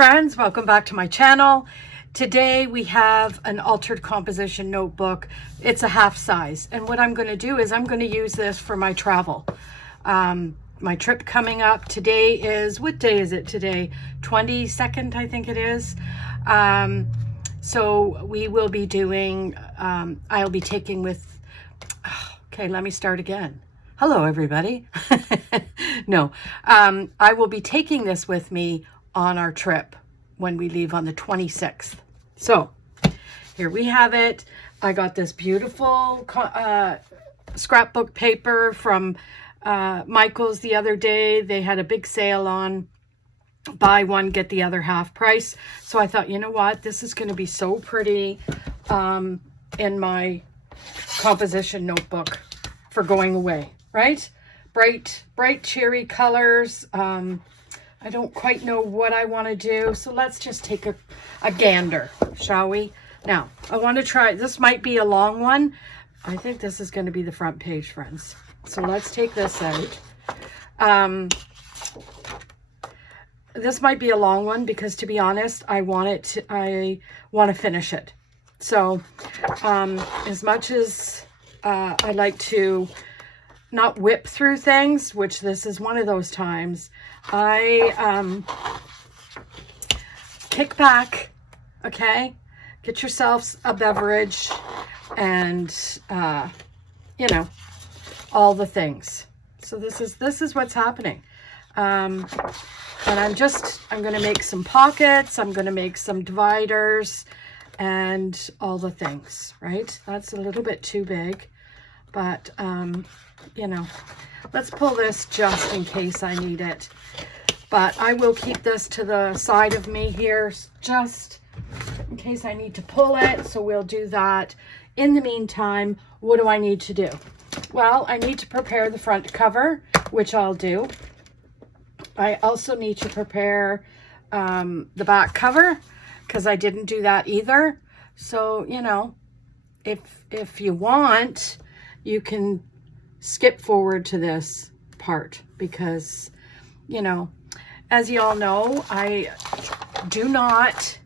friends, welcome back to my channel. Today we have an altered composition notebook. It's a half size, and what I'm going to do is I'm going to use this for my travel. My trip coming up today is, what day is it today? 22nd, I think it is. So we will be doing, I'll be taking with, okay, let me start again. Hello, everybody. No, I will be taking this with me on our trip when we leave on the 26th. So here we have it. I got this beautiful scrapbook paper from Michael's the other day. They had a big sale on buy one, get the other half price. So I thought, you know what? This is going to be so pretty in my composition notebook for going away, right? Bright, cheery colors. I don't quite know what I want to do. So let's just take a gander, shall we? Now, I want to try, this might be a long one. I think this is going to be the front page, friends. So let's take this out. This might be a long one because, to be honest, I want to finish it. So as much as I like to not whip through things, which this is one of those times, I kick back, okay? Get yourselves a beverage and, you know, all the things. So this is what's happening. And I'm going to make some pockets. I'm going to make some dividers and all the things, right? That's a little bit too big, but, you know, let's pull this just in case I need it. But I will keep this to the side of me here just in case I need to pull it. So we'll do that. In the meantime, what do I need to do? Well, I need to prepare the front cover, which I'll do. I also need to prepare the back cover because I didn't do that either. So, you know, if you want, you can skip forward to this part because, you know, as you all know, I do not,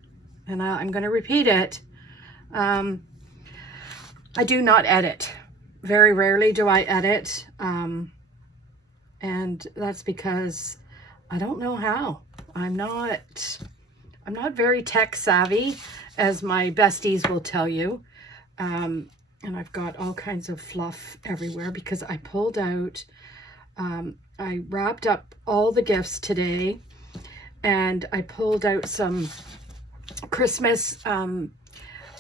and I'm going to repeat it, I do not edit. Very rarely do I edit, and that's because I don't know how. I'm not very tech savvy, as my besties will tell you. And I've got all kinds of fluff everywhere because I pulled out, I wrapped up all the gifts today, and I pulled out some Christmas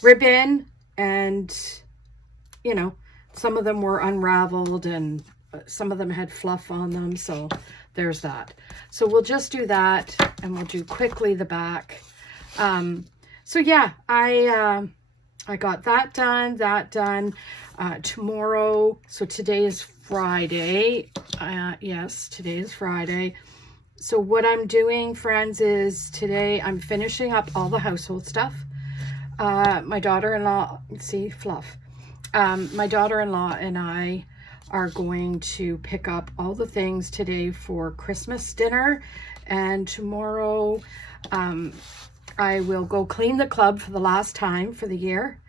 ribbon, and, you know, some of them were unraveled and some of them had fluff on them. So there's that. So we'll just do that, and we'll do quickly the back. So yeah, I got that done, tomorrow. So today is Friday. Yes, today is Friday. So what I'm doing, friends, is today I'm finishing up all the household stuff. My daughter-in-law, see, fluff. My daughter-in-law and I are going to pick up all the things today for Christmas dinner, and tomorrow I will go clean the club for the last time for the year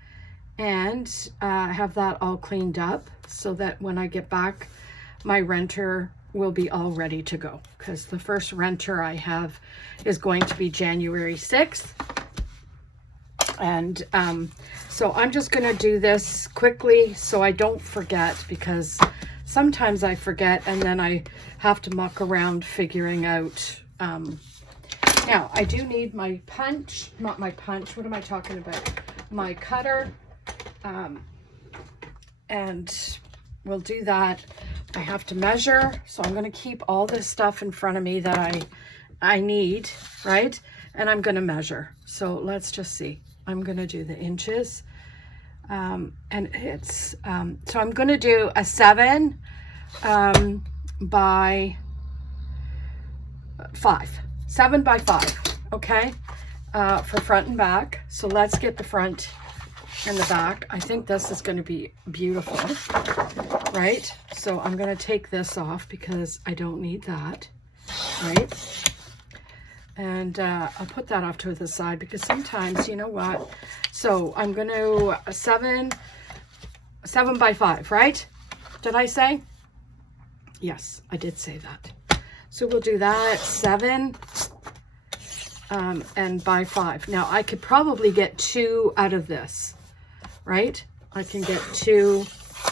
and have that all cleaned up so that when I get back, my renter will be all ready to go, because the first renter I have is going to be January 6th. And so I'm just going to do this quickly so I don't forget, because sometimes I forget and then I have to muck around figuring out. Now, I do need my punch, not my punch, what am I talking about? My cutter. And we'll do that. I have to measure, so I'm going to keep all this stuff in front of me that I need, right? And I'm going to measure. So let's just see. I'm going to do the inches. And it's, so I'm going to do a 7 by 5. 7 by 5, okay? For front and back. So let's get the front and the back. I think this is going to be beautiful, right? So I'm going to take this off because I don't need that, right? And I'll put that off to the side because sometimes, you know what? So I'm going to 7 by 5, right? Did I say? Yes, I did say that. So we'll do that 7 and by 5. Now I could probably get 2 out of this, right? I can get 2.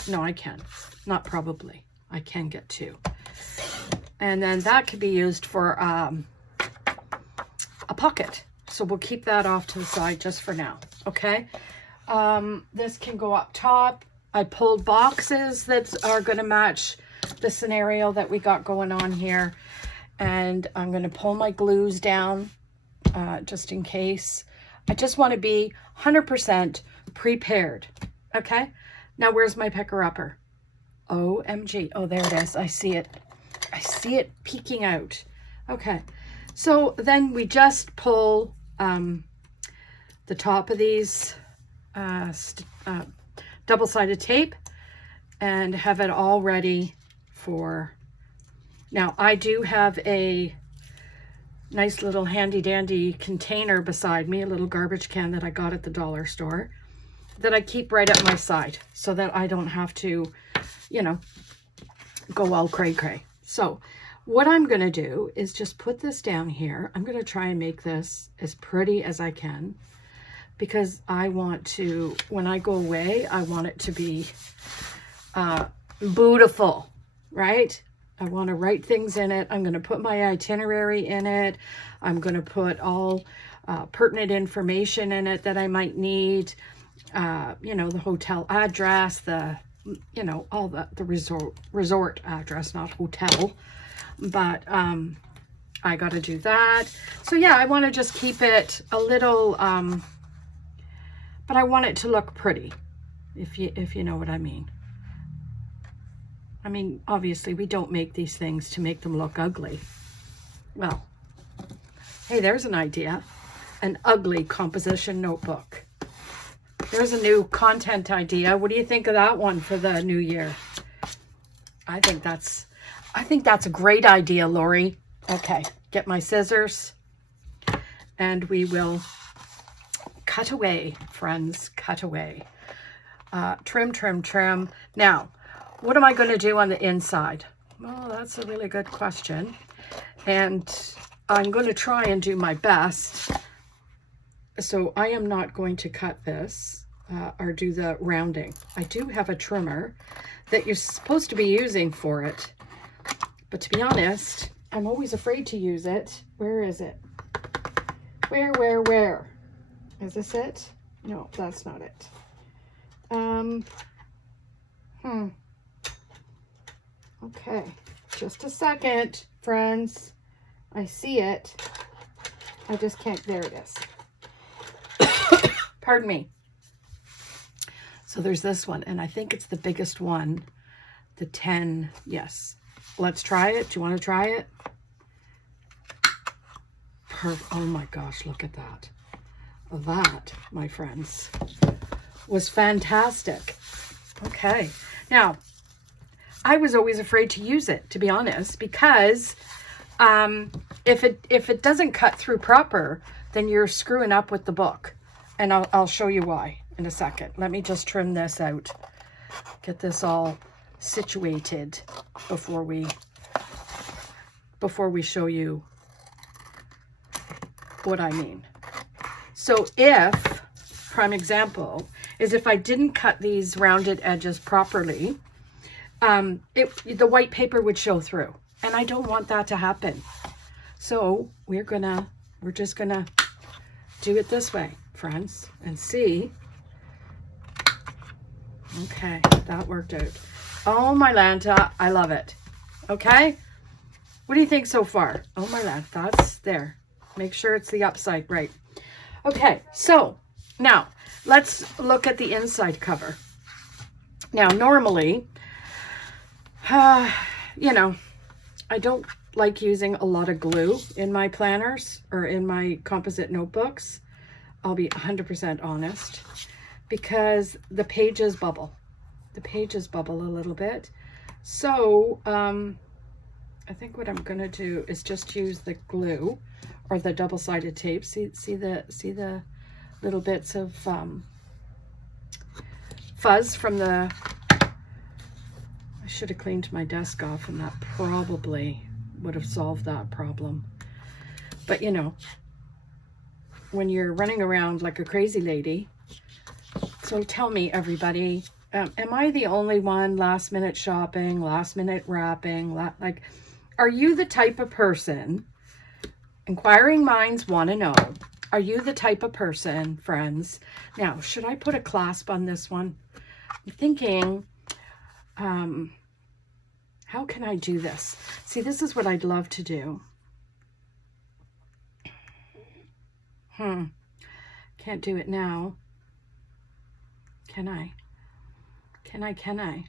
No, I can. Not probably. I can get 2. And then that could be used for a pocket. So we'll keep that off to the side just for now. Okay. This can go up top. I pulled boxes that are going to match the scenario that we got going on here. And I'm going to pull my glues down just in case. I just want to be 100% prepared. Okay. Now where's my picker-upper? OMG. Oh, there it is. I see it. I see it peeking out. Okay. So then we just pull the top of these double-sided tape and have it all ready for... Now, I do have a nice little handy-dandy container beside me, a little garbage can that I got at the dollar store that I keep right at my side so that I don't have to, you know, go all cray-cray. So what I'm going to do is just put this down here. I'm going to try and make this as pretty as I can because I want to, when I go away, I want it to be beautiful, right? I want to write things in it. I'm going to put my itinerary in it. I'm going to put all pertinent information in it that I might need. You know, the hotel address, you know, all the resort address, not hotel. But I got to do that. So yeah, I want to just keep it a little, but I want it to look pretty, if you know what I mean. I mean, obviously we don't make these things to make them look ugly. Well, hey, there's an idea. An ugly composition notebook. There's a new content idea. What do you think of that one for the new year? I think that's a great idea, Lori. Okay, get my scissors and we will cut away, friends, cut away. Trim, trim, trim. Now, what am I going to do on the inside? Well, that's a really good question. And I'm going to try and do my best. So I am not going to cut this or do the rounding. I do have a trimmer that you're supposed to be using for it. But to be honest, I'm always afraid to use it. Where is it? Where? Is this it? No, that's not it. Okay, just a second, friends. I see it. I just can't, there it is. Pardon me. So there's this one, and I think it's the biggest one. The 10, yes. Let's try it. Do you want to try it? Oh my gosh, look at that. That, my friends, was fantastic. Okay, now, I was always afraid to use it, to be honest, because if it doesn't cut through proper, then you're screwing up with the book. And I'll show you why in a second. Let me just trim this out. Get this all situated before we show you what I mean. So if, prime example, is if I didn't cut these rounded edges properly, the white paper would show through, and I don't want that to happen. So we're just gonna do it this way, friends, and see. Okay, that worked out. Oh my Lanta, I love it. Okay, what do you think so far? Oh my Lanta, that's there. Make sure it's the upside right. Okay, so now let's look at the inside cover. Now, normally, you know, I don't like using a lot of glue in my planners or in my composite notebooks. I'll be 100% honest, because the pages bubble. The pages bubble a little bit. So, I think what I'm going to do is just use the glue, or the double-sided tape. See the little bits of fuzz from the, I should have cleaned my desk off, and that probably would have solved that problem. But you know, when you're running around like a crazy lady, so tell me, everybody, am I the only one last minute shopping, last minute wrapping, like, are you the type of person, inquiring minds want to know, are you the type of person, friends? Now, should I put a clasp on this one? I'm thinking, how can I do this? See, this is what I'd love to do. Can't do it now. Can I? Can I?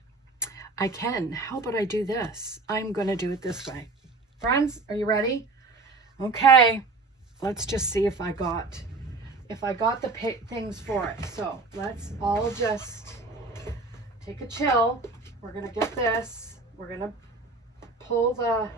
I can. How about I do this? I'm going to do it this way. Friends, are you ready? Okay. Let's just see if I got the things for it. So let's all just take a chill. We're going to get this. We're going to pull the,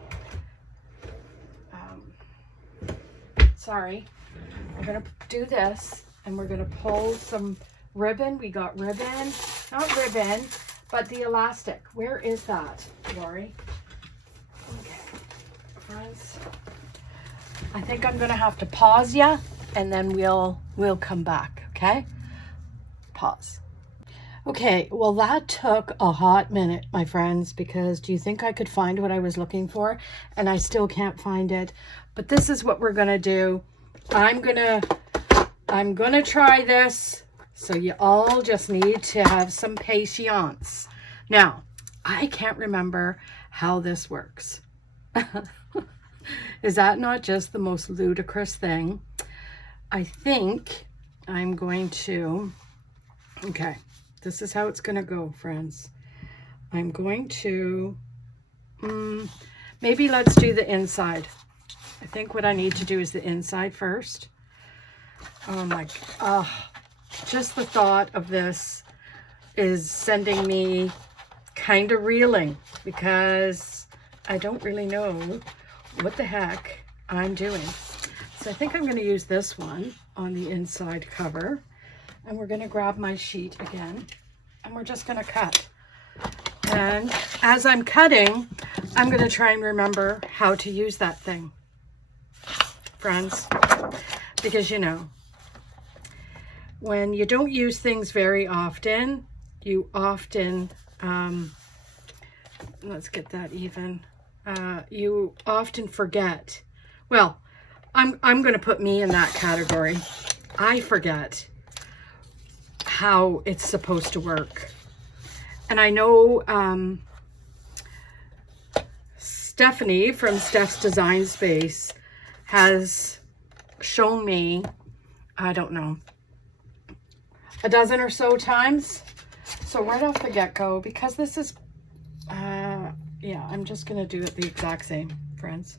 we're going to do this, and we're going to pull some ribbon. We got ribbon, not ribbon, but the elastic. Where is that, Lori? Okay, friends, I think I'm going to have to pause ya, and then we'll come back, okay? Pause. Okay, well, that took a hot minute, my friends, because do you think I could find what I was looking for? And I still can't find it. But this is what we're going to do. I'm gonna try this, so you all just need to have some patience. Now, I can't remember how this works. Is that not just the most ludicrous thing? I think I'm going to, okay, this is how it's gonna go, friends. I'm going to, maybe let's do the inside. I think what I need to do is the inside first. Oh my, just the thought of this is sending me kind of reeling, because I don't really know what the heck I'm doing. So I think I'm going to use this one on the inside cover, and we're going to grab my sheet again, and we're just going to cut. And as I'm cutting, I'm going to try and remember how to use that thing, friends, because you know, when you don't use things very often, you often, let's get that even, you often forget. Well, I'm going to put me in that category. I forget how it's supposed to work. And I know Stephanie from Steph's Design Space has shown me, I don't know, a dozen or so times. So right off the get-go, because this is, yeah, I'm just going to do it the exact same, friends.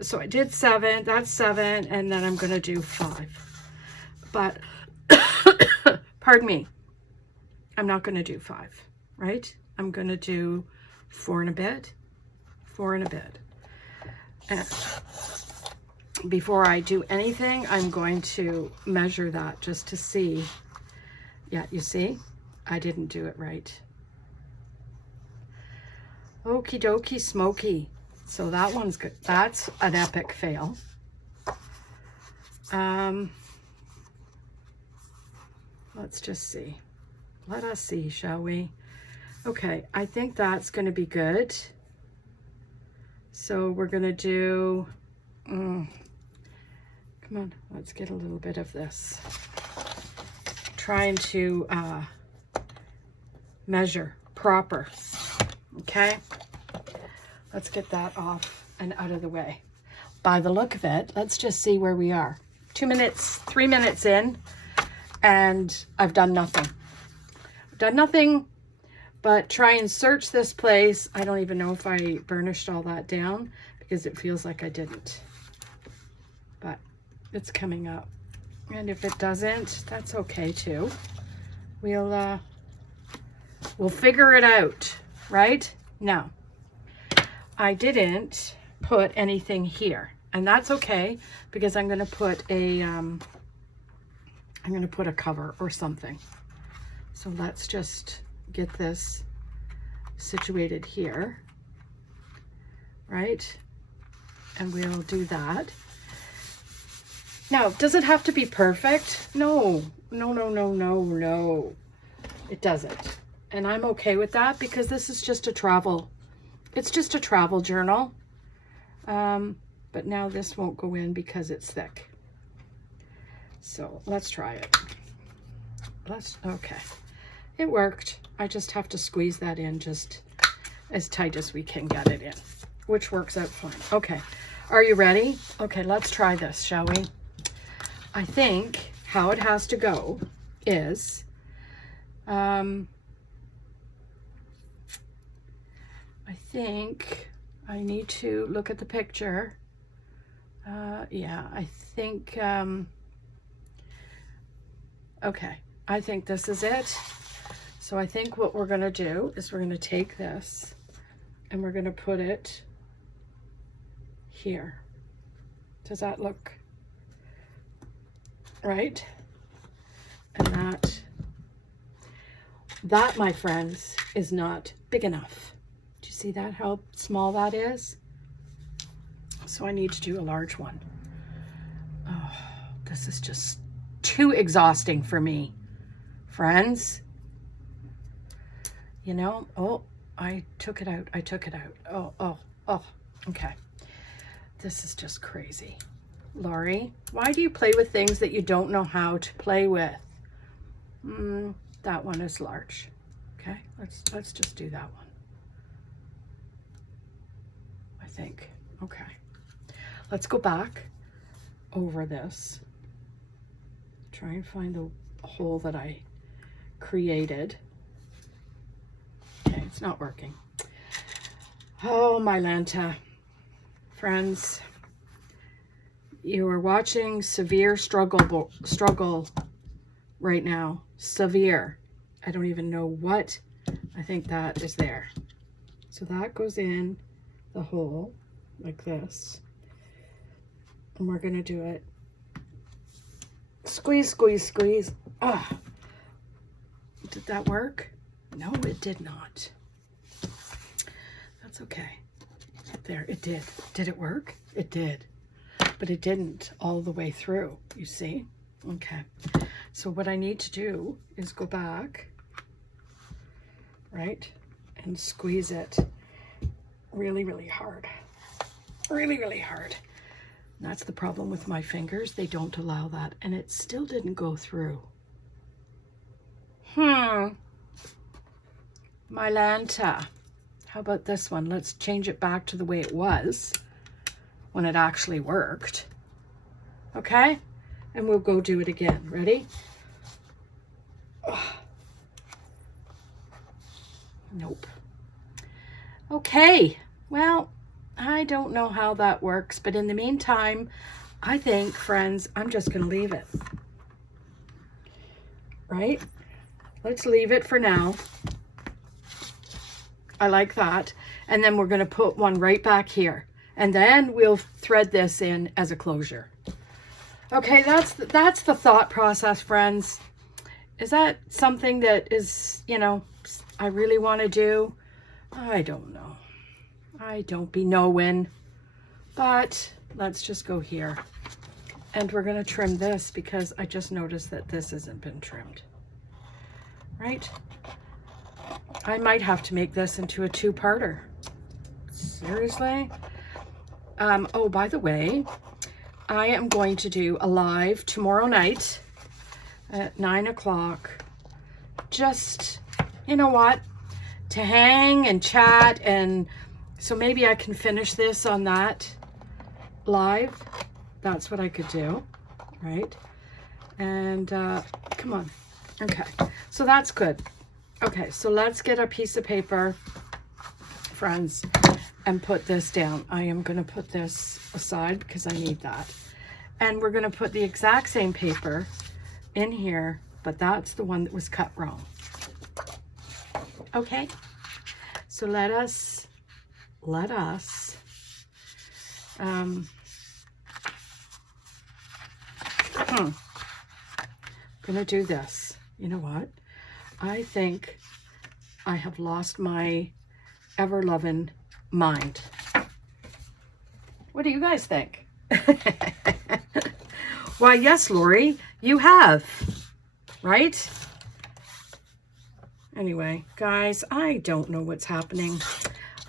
So I did 7, that's 7, and then I'm going to do 5. But, pardon me, I'm not going to do 5, right? I'm going to do 4 and a bit, 4 and a bit. And before I do anything, I'm going to measure that just to see. Yeah, you see, I didn't do it right. Okie dokie smoky. So that one's good. That's an epic fail. Let's just see. Let us see, shall we? Okay, I think that's going to be good. So we're going to do, come on, let's get a little bit of this. Trying to measure proper. Okay, let's get that off and out of the way. By the look of it, let's just see where we are. 2 minutes, 3 minutes in, and I've done nothing. Done nothing but try and search this place. I don't even know if I burnished all that down because it feels like I didn't. But it's coming up. And if it doesn't, that's okay too. We'll figure it out, right? Now, I didn't put anything here. And that's okay, because I'm going to put a cover or something. So let's just get this situated here, right? And we'll do that. Now, does it have to be perfect? No, no, no, no, no, no. It doesn't. And I'm okay with that, because this is just a travel. It's just a travel journal. But now this won't go in because it's thick. So let's try it. Okay. It worked. I just have to squeeze that in just as tight as we can get it in, which works out fine. Okay. Are you ready? Okay, let's try this, shall we? I think how it has to go is, I think I need to look at the picture. Yeah, I think, okay, I think this is it. So I think what we're going to do is we're going to take this and we're going to put it here. Does that look right? And that, my friends, is not big enough. Do you see that, how small that is? So I need to do a large one. Oh, this is just too exhausting for me, friends. You know, oh, I took it out. Oh, okay. This is just crazy. Laurie, why do you play with things that you don't know how to play with? That one is large. Okay, let's just do that one. I think. Okay. Let's go back over this. Try and find the hole that I created. Okay, it's not working. Oh, my Lanta. Friends, you are watching severe struggle right now. Severe. I don't even know what. I think that is there. So that goes in the hole like this. And we're going to do it. Squeeze, squeeze, squeeze. Ah. Did that work? No, it did not. That's okay. There, it did. Did it work? It did. But it didn't all the way through, you see? Okay. So what I need to do is go back, right? And squeeze it really, really hard. Really, really hard. And that's the problem with my fingers. They don't allow that. And it still didn't go through. My Lanta. How about this one? Let's change it back to the way it was when it actually worked. Okay? And we'll go do it again. Ready? Oh. Nope. Okay. Well, I don't know how that works, but in the meantime, I think, friends, I'm just going to leave it. Right? Let's leave it for now. I like that. And then we're going to put one right back here. And then we'll thread this in as a closure. Okay, that's the thought process, friends. Is that something that is, you know, I really want to do? I don't know. I don't be knowing. But let's just go here. And we're going to trim this because I just noticed that this hasn't been trimmed. Right? I might have to make this into a two-parter. Seriously? Oh, by the way, I am going to do a live tomorrow night at 9 o'clock. Just, you know what? To hang and chat, and so maybe I can finish this on that live. That's what I could do, right? And come on. Okay, so that's good. Okay, so let's get a piece of paper, friends, and put this down. I am going to put this aside because I need that. And we're going to put the exact same paper in here, but that's the one that was cut wrong. Okay, so let us gonna do this. You know what? I think I have lost my ever-loving mind. What do you guys think? Why, yes, Lori, you have, right? Anyway, guys, I don't know what's happening.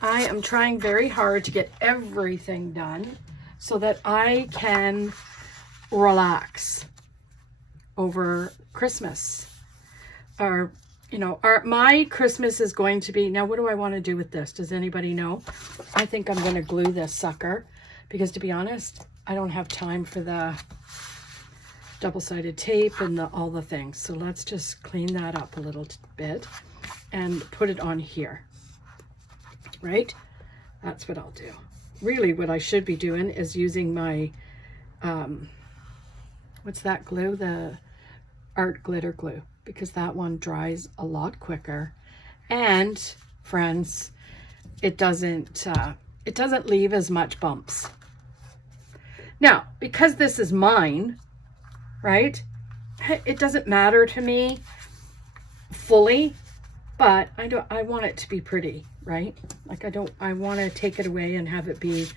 I am trying very hard to get everything done so that I can relax over Christmas. Or, you know, my Christmas is going to be, now what do I want to do with this? Does anybody know? I think I'm going to glue this sucker because, to be honest, I don't have time for the double-sided tape and all the things. So let's just clean that up a little bit and put it on here, right? That's what I'll do. Really, what I should be doing is using my, what's that glue? The Art Glitter Glue, because that one dries a lot quicker. And, friends, it doesn't leave as much bumps. Now, because this is mine, right? It doesn't matter to me fully, but I want it to be pretty, right? Like I want to take it away and have it be,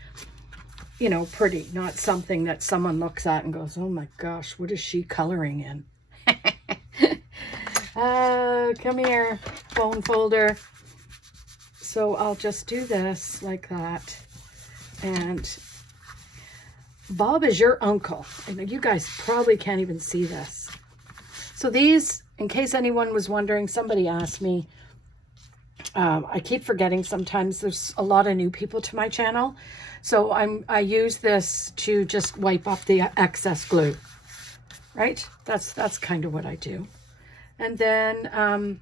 you know, pretty, not something that someone looks at and goes, oh my gosh, what is she coloring in? Come here, phone folder. So I'll just do this like that. And Bob is your uncle. And you guys probably can't even see this. So these, in case anyone was wondering, somebody asked me, I keep forgetting sometimes there's a lot of new people to my channel. So I use this to just wipe off the excess glue, right? That's kind of what I do. And then,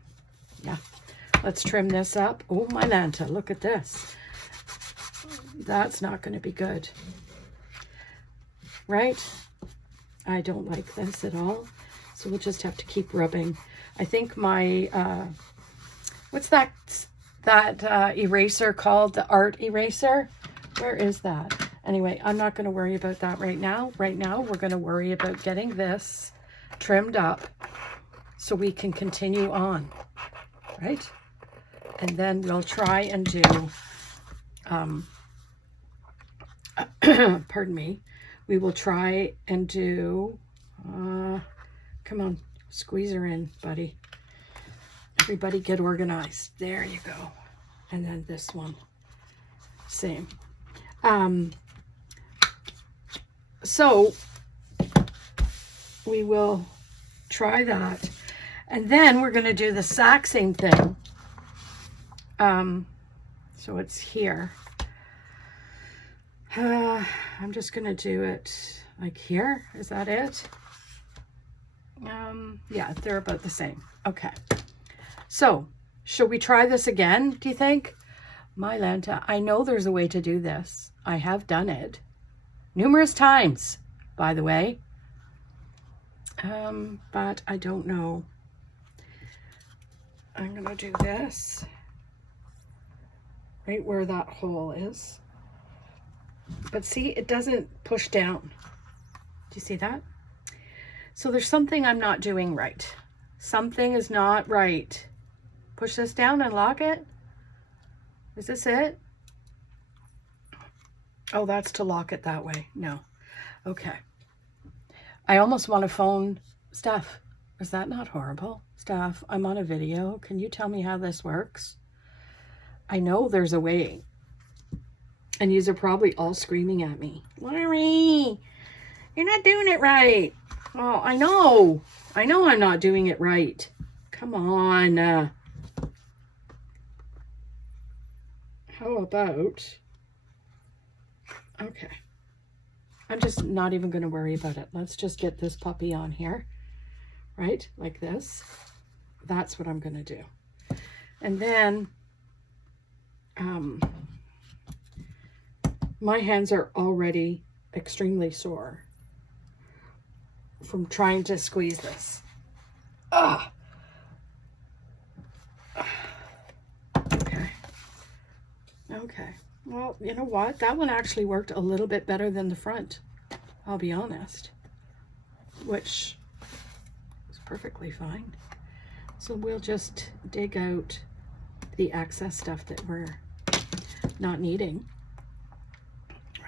yeah, let's trim this up. Oh, my Lanta, look at this. That's not going to be good, right? I don't like this at all. So we'll just have to keep rubbing. I think my, what's that eraser called? The art eraser? Where is that? Anyway, I'm not going to worry about that right now. Right now, we're going to worry about getting this trimmed up so we can continue on, right? And then we'll try and do, pardon me, we will try and do, come on, squeeze her in, buddy. Everybody get organized. There you go. And then this one, same. So we will try that. And then we're going to do the exact same thing. So it's here. I'm just going to do it like here. Is that it? Yeah, they're about the same. Okay. So, should we try this again, do you think? My Lanta, I know there's a way to do this. I have done it numerous times, by the way. But I don't know. I'm going to do this right where that hole is. But see, it doesn't push down. Do you see that? So there's something I'm not doing right. Something is not right. Push this down and lock it. Is this it? Oh, that's to lock it that way. No. Okay. I almost want to phone Steph. Is that not horrible? Steph, I'm on a video. Can you tell me how this works? I know there's a way. And yous are probably all screaming at me. Lori, you're not doing it right. Oh, I know. I know I'm not doing it right. Come on. How about... Okay. I'm just not even going to worry about it. Let's just get this puppy on here. Right? Like this. That's what I'm going to do. And then... my hands are already extremely sore from trying to squeeze this. Ugh. Okay. Okay. Well, you know what? That one actually worked a little bit better than the front. I'll be honest. which is perfectly fine. So we'll just dig out the excess stuff that we're not needing,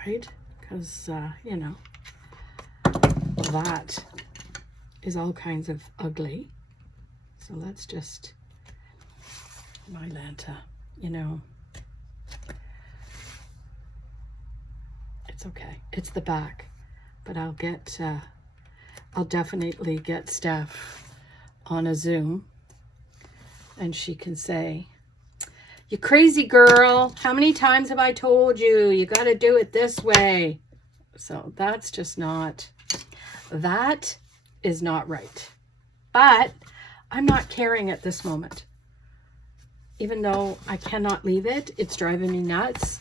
right? Because, you know, that is all kinds of ugly. So let's just, my Lanta, you know, it's okay. It's the back, but I'll definitely get Steph on a Zoom and she can say, "You crazy girl, how many times have I told you, you got to do it this way?" So that's just not, that is not right. But I'm not caring at this moment. Even though I cannot leave it, it's driving me nuts.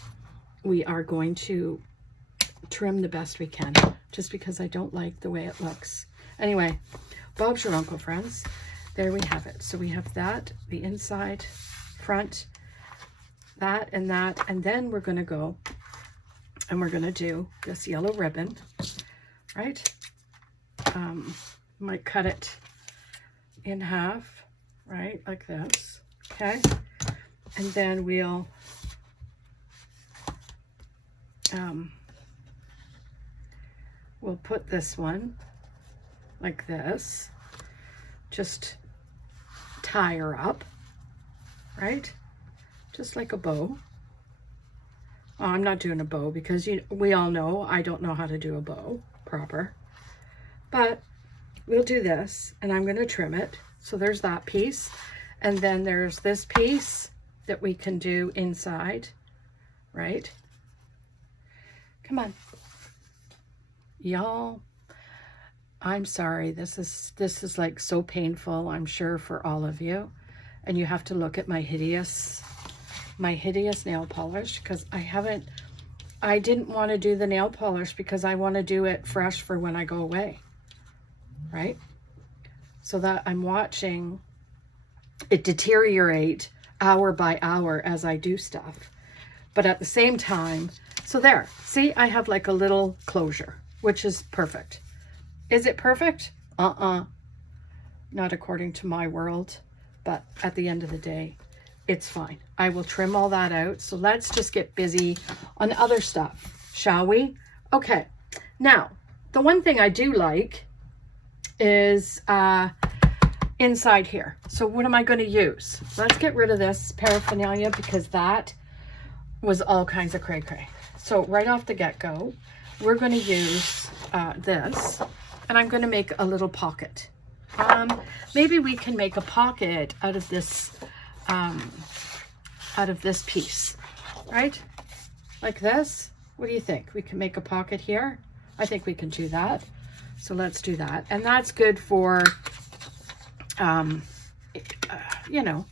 We are going to trim the best we can, just because I don't like the way it looks. Anyway, Bob's your uncle, friends. There we have it. So we have that, the inside, front, that, and then we're going to go and we're going to do this yellow ribbon, right? Might cut it in half, right, like this, okay? And then we'll put this one like this, just tie her up, right? Just like a bow. Oh, I'm not doing a bow because we all know I don't know how to do a bow proper. But we'll do this, and I'm going to trim it. So there's that piece. And then there's this piece that we can do inside, right? Come on. Y'all, I'm sorry. This is like so painful, I'm sure, for all of you. And you have to look at my hideous nail polish, because I didn't want to do the nail polish because I want to do it fresh for when I go away, right? So that I'm watching it deteriorate hour by hour as I do stuff. But at the same time, so there, see, I have like a little closure, which is perfect. Is it perfect? Not according to my world, but at the end of the day, it's fine. I will trim all that out. So let's just get busy on other stuff, shall we? Okay. Now, the one thing I do like is inside here. So what am I going to use? Let's get rid of this paraphernalia because that was all kinds of cray-cray. So right off the get-go, we're going to use this, and I'm going to make a little pocket. Maybe we can make a pocket out of this piece, right? Like this. What do you think? We can make a pocket here. I think we can do that. So let's do that. And that's good for, you know,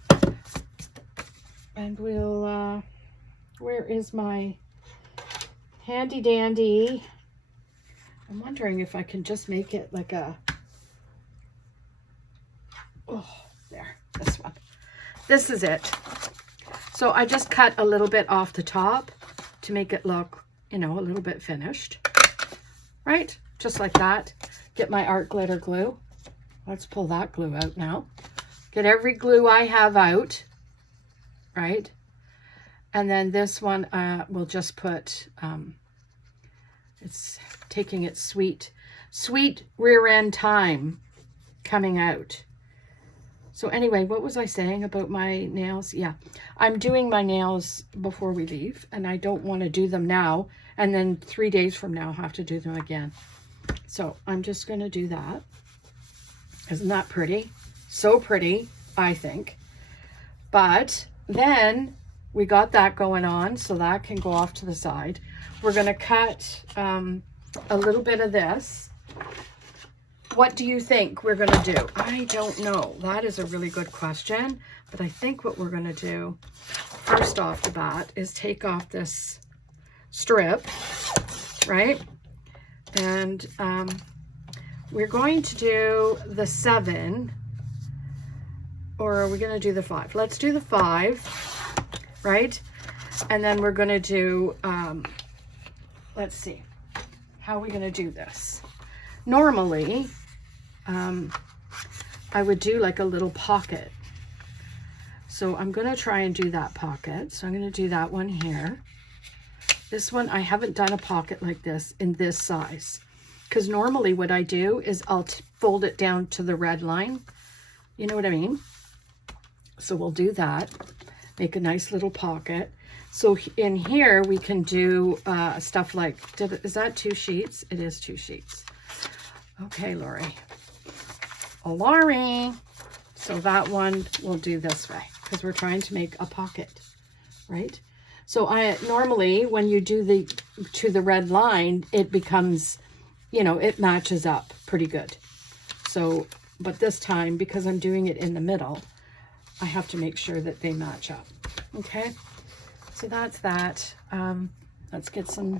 and we'll, where is my handy dandy? I'm wondering if I can just make it like a, oh, there, this one. This is it. So I just cut a little bit off the top to make it look, you know, a little bit finished, right? Just like that. Get my art glitter glue. Let's pull that glue out now. Get every glue I have out, right? And then this one we'll just put, it's taking its sweet rear end time coming out. So anyway, what was I saying about my nails? Yeah, I'm doing my nails before we leave, and I don't want to do them now, and then 3 days from now have to do them again. So I'm just going to do that. Isn't that pretty? So pretty, I think. But then we got that going on, so that can go off to the side. We're going to cut a little bit of this. What do you think we're going to do? I don't know. That is a really good question. But I think what we're going to do first off the bat is take off this strip, right? And we're going to do the 7, or are we going to do the 5? Let's do the 5, right? And then we're going to do, let's see, how are we going to do this? Normally, I would do like a little pocket. So I'm going to try and do that pocket. So I'm going to do that one here. This one, I haven't done a pocket like this in this size. Because normally what I do is I'll fold it down to the red line. You know what I mean? So we'll do that. Make a nice little pocket. So in here we can do stuff like, is that 2 sheets? It is 2 sheets. Okay, Lori. Oh, Lori. So that one we'll do this way because we're trying to make a pocket, right? So I normally when you do to the red line, it becomes, you know, it matches up pretty good. So, but this time because I'm doing it in the middle, I have to make sure that they match up. Okay. So that's that. Let's get some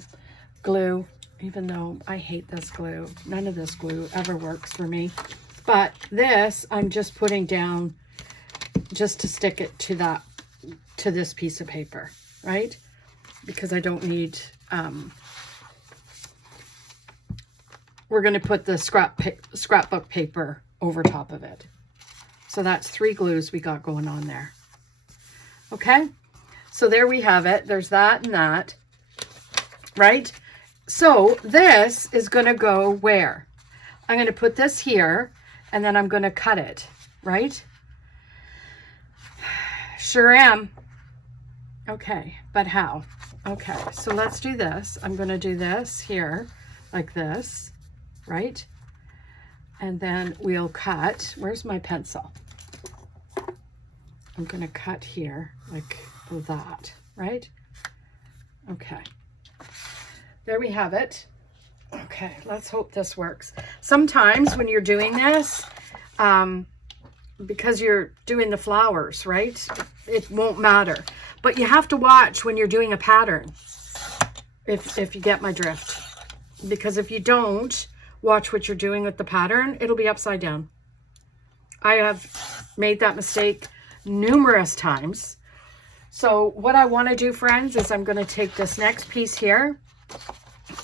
glue, even though I hate this glue. None of this glue ever works for me. But this, I'm just putting down just to stick it to this piece of paper, right? Because I don't need, we're going to put the scrapbook paper over top of it. So that's 3 glues we got going on there. Okay. So there we have it. There's that and that, right? So this is going to go where? I'm going to put this here and then I'm going to cut it, right? Sure am. Okay, but how? Okay, so let's do this. I'm going to do this here like this, right? And then we'll cut. Where's my pencil? I'm going to cut here like that, right? Okay. There we have it. Okay, let's hope this works. Sometimes when you're doing this, because you're doing the flowers, right? It won't matter. But you have to watch when you're doing a pattern, if you get my drift. Because if you don't watch what you're doing with the pattern, it'll be upside down. I have made that mistake numerous times. So what I want to do, friends, is I'm going to take this next piece here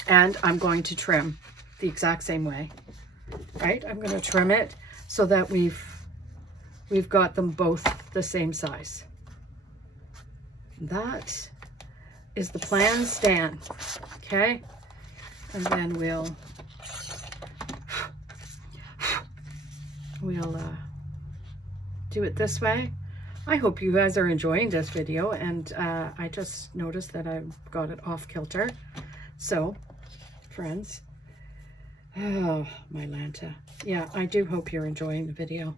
and I'm going to trim the exact same way, right? I'm going to trim it so that we've got them both the same size. That is the plan, Stan. Okay. And then we'll do it this way. I hope you guys are enjoying this video, and I just noticed that I've got it off kilter. So, friends, oh, my Lanta. Yeah, I do hope you're enjoying the video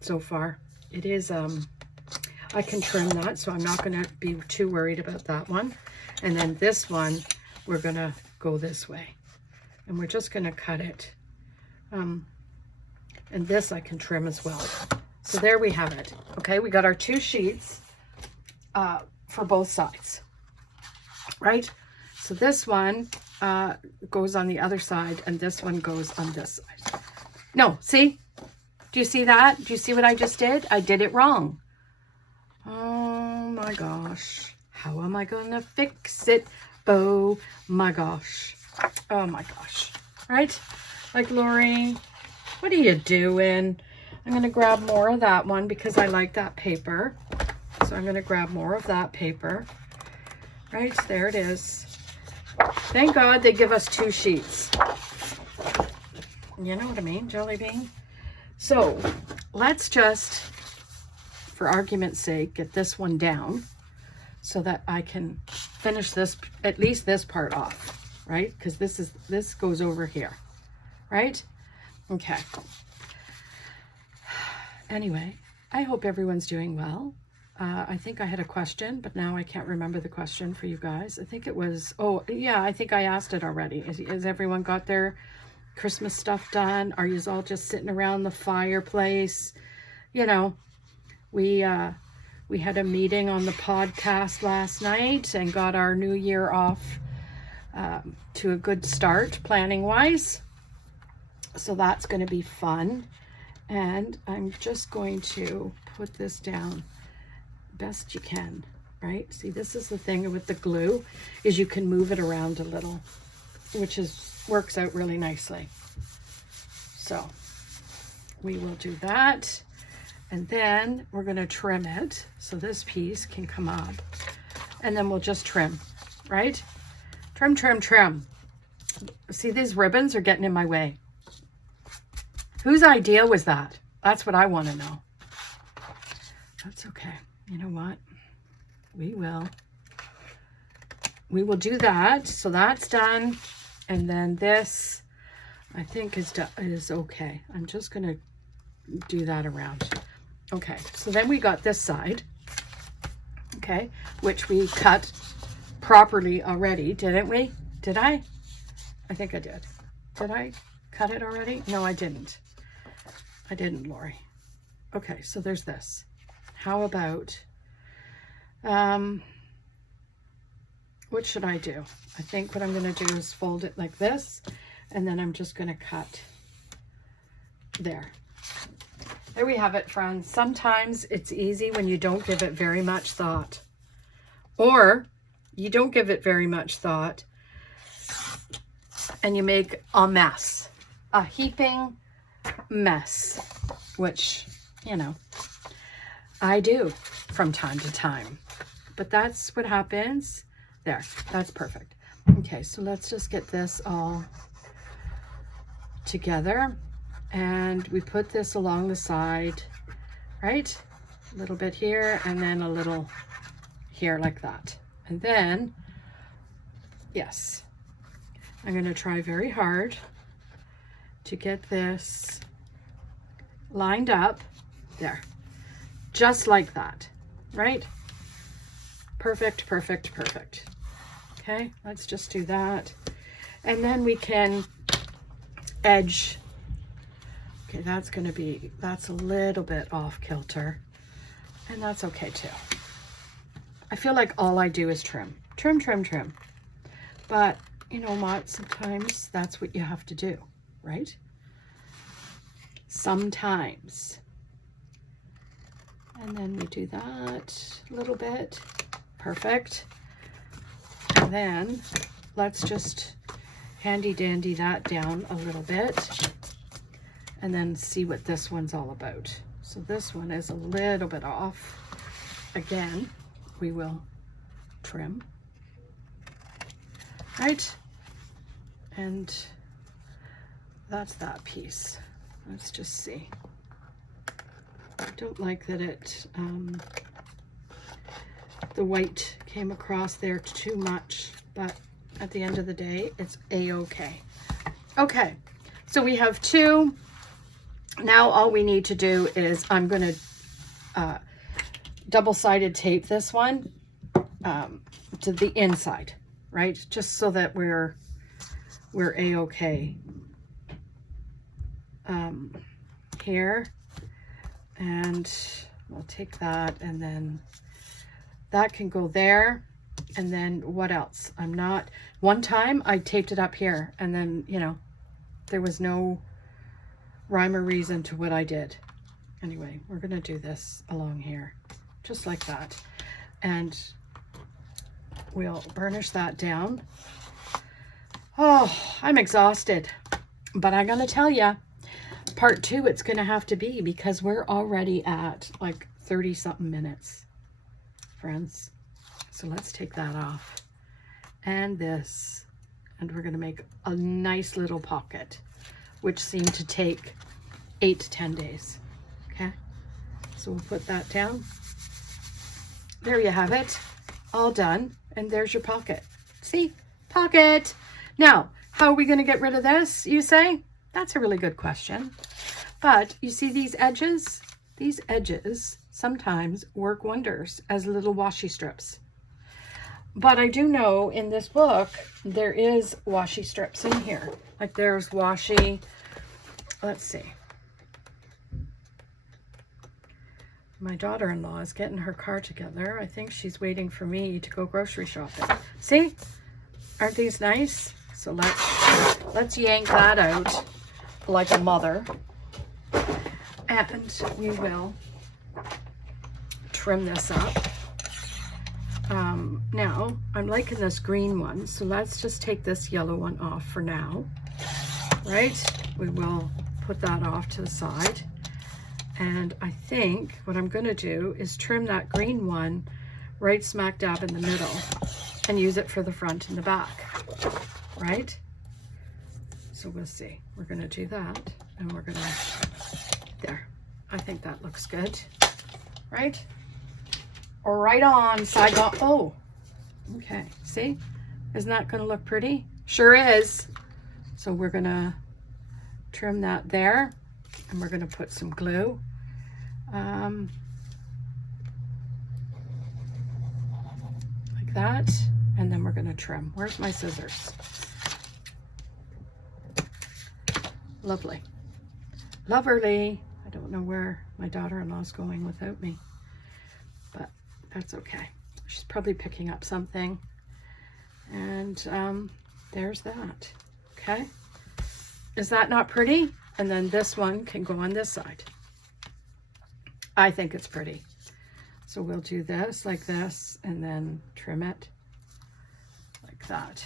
so far. It is, I can trim that, so I'm not going to be too worried about that one. And then this one, we're going to go this way. And we're just going to cut it. And this I can trim as well. So there we have it. Okay, we got our 2 sheets for both sides, right? So this one goes on the other side and this one goes on this side. No, see? Do you see that? Do you see what I just did? I did it wrong. Oh my gosh. How am I going to fix it? Oh my gosh. Oh my gosh. Right? Like, Lori, what are you doing? I'm going to grab more of that one because I like that paper. So I'm going to grab more of that paper. Right, there it is. Thank God they give us 2 sheets. You know what I mean, Jelly Bean? So let's just, for argument's sake, get this one down so that I can finish this, at least this part off, right? Because this goes over here, right? Okay. Anyway, I hope everyone's doing well. I think I had a question, but now I can't remember the question for you guys. I think it was, oh yeah, I think I asked it already. Has everyone got their Christmas stuff done? Are you all just sitting around the fireplace? You know, we had a meeting on the podcast last night and got our new year off to a good start planning wise. So that's going to be fun. And I'm just going to put this down best you can, right? See, this is the thing with the glue, is you can move it around a little, which works out really nicely. So we will do that. And then we're going to trim it so this piece can come up. And then we'll just trim, right? Trim, trim, trim. See, these ribbons are getting in my way. Whose idea was that? That's what I want to know. That's okay. You know what? We will do that. So that's done. And then this, I think is okay. I'm just going to do that around. Okay. So then we got this side. Okay. Which we cut properly already, didn't we? Did I? I think I did. Did I cut it already? No, I didn't. I didn't, Lori. Okay. So there's this. How about, what should I do? I think what I'm going to do is fold it like this, and then I'm just going to cut there. There we have it, friends. Sometimes it's easy when you don't give it very much thought, or you don't give it very much thought and you make a mess, a heaping mess, which, you know, I do from time to time, but that's what happens. There, that's perfect. Okay, so let's just get this all together, and we put this along the side, right? A little bit here, and then a little here like that. And then, yes, I'm going to try very hard to get this lined up there, just like that, right? Perfect, perfect, perfect. Okay, let's just do that. And then we can edge. Okay, that's a little bit off kilter. And that's okay too. I feel like all I do is trim. Trim, trim, trim. But you know what? Sometimes that's what you have to do, right? Sometimes. And then we do that a little bit. Perfect. And then let's just handy dandy that down a little bit and then see what this one's all about. So this one is a little bit off. Again, we will trim, right? And that's that piece. Let's just see. I don't like that it the white came across there too much, but at the end of the day, it's a-okay. Okay, so we have two. Now all we need to do is I'm going to double-sided tape this one to the inside, right? Just so that we're a-okay here. And we'll take that, and then that can go there. And then what else? One time I taped it up here, and then, you know, there was no rhyme or reason to what I did. Anyway, we're going to do this along here, just like that. And we'll burnish that down. Oh, I'm exhausted. But I'm going to tell you, part 2 it's going to have to be, because we're already at like 30 something minutes, friends. So let's take that off, and this, and we're going to make a nice little pocket, which seemed to take 8 to 10 days. Okay, so we'll put that down. There you have it, all done. And there's your pocket. See, pocket. Now, how are we going to get rid of this, you say? That's a really good question. But you see these edges? These edges sometimes work wonders as little washi strips. But I do know in this book, there is washi strips in here. Like there's washi, let's see. My daughter-in-law is getting her car together. I think she's waiting for me to go grocery shopping. See, aren't these nice? So let's yank that out like a mother. And we will trim this up. Now, I'm liking this green one, so let's just take this yellow one off for now, right? We will put that off to the side. And I think what I'm going to do is trim that green one right smack dab in the middle and use it for the front and the back, right? So we'll see. We're going to do that, and we're going to, there. I think that looks good, right? Or right on, Saigon. Oh, okay. See? Isn't that going to look pretty? Sure is. So we're going to trim that there, and we're going to put some glue. Like that, and then we're going to trim. Where's my scissors? Lovely. Loverly. I don't know where my daughter-in-law's going without me, but that's okay. She's probably picking up something. And there's that. Okay. Is that not pretty? And then this one can go on this side. I think it's pretty. So we'll do this like this and then trim it like that.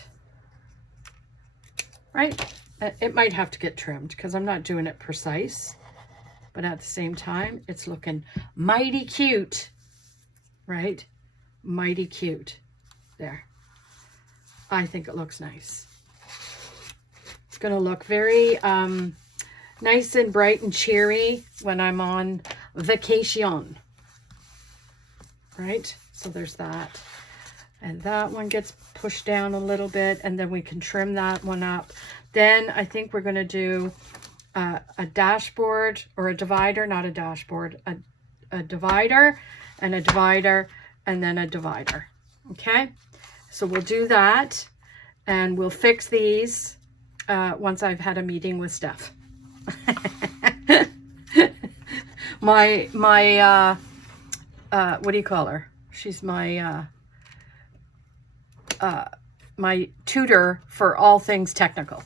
Right? It might have to get trimmed because I'm not doing it precise, but at the same time, it's looking mighty cute, right? Mighty cute. There. I think it looks nice. It's going to look very nice and bright and cheery when I'm on vacation, right? So there's that. And that one gets pushed down a little bit, and then we can trim that one up. Then I think we're going to do a dashboard or a divider, not a dashboard, a divider and a divider and then a divider. Okay, so we'll do that, and we'll fix these once I've had a meeting with Steph. my what do you call her? She's my my tutor for all things technical.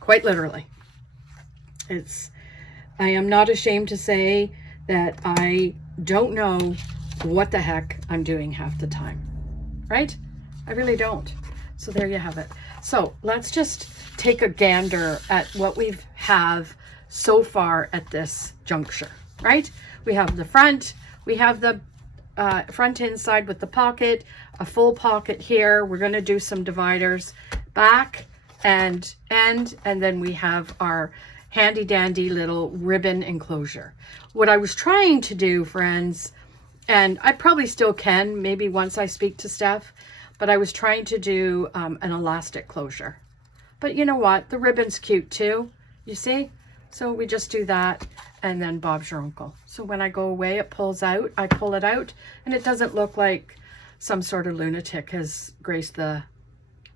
Quite literally. I am not ashamed to say that I don't know what the heck I'm doing half the time, right? I really don't. So there you have it. So let's just take a gander at what we have so far at this juncture, right? We have the front, we have the front inside with the pocket, a full pocket here. We're going to do some dividers back and end, and then we have our handy dandy little ribbon enclosure. What I was trying to do, friends, and I probably still can, maybe once I speak to Steph, but I was trying to do an elastic closure. But you know what? The ribbon's cute too, you see? So we just do that, and then Bob's your uncle. So when I go away, it pulls out. I pull it out, and it doesn't look like some sort of lunatic has graced the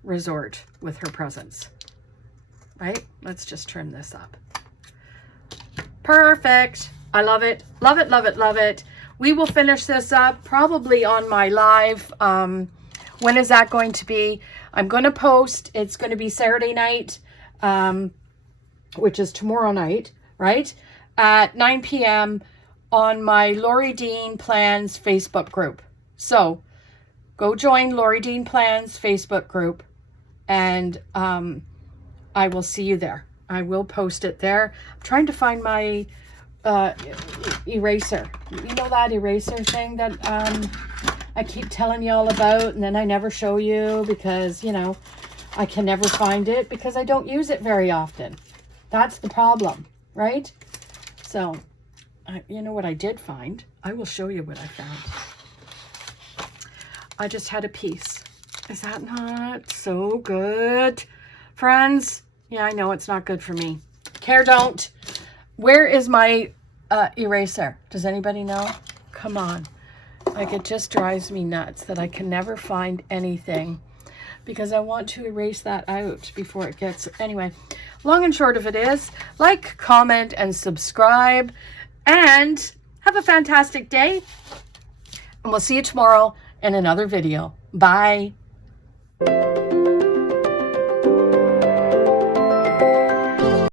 resort with her presence. Right? Let's just trim this up. Perfect. I love it. Love it, love it, love it. We will finish this up probably on my live. When is that going to be? I'm going to post. It's going to be Saturday night, which is tomorrow night, right? At 9 p.m. on my Lori Dean Plans Facebook group. So go join Lori Dean Plans Facebook group, and I will see you there. I will post it there. I'm trying to find my eraser. You know that eraser thing that I keep telling you all about, and then I never show you because, you know, I can never find it because I don't use it very often. That's the problem, right? So, you know what I did find? I will show you what I found. I just had a piece. Is that not so good, friends? Yeah, I know it's not good for me. Care don't. Where is my eraser? Does anybody know? Come on. Like, it just drives me nuts that I can never find anything because I want to erase that out before it gets... Anyway, long and short of it is, like, comment, and subscribe, and have a fantastic day. And we'll see you tomorrow in another video. Bye.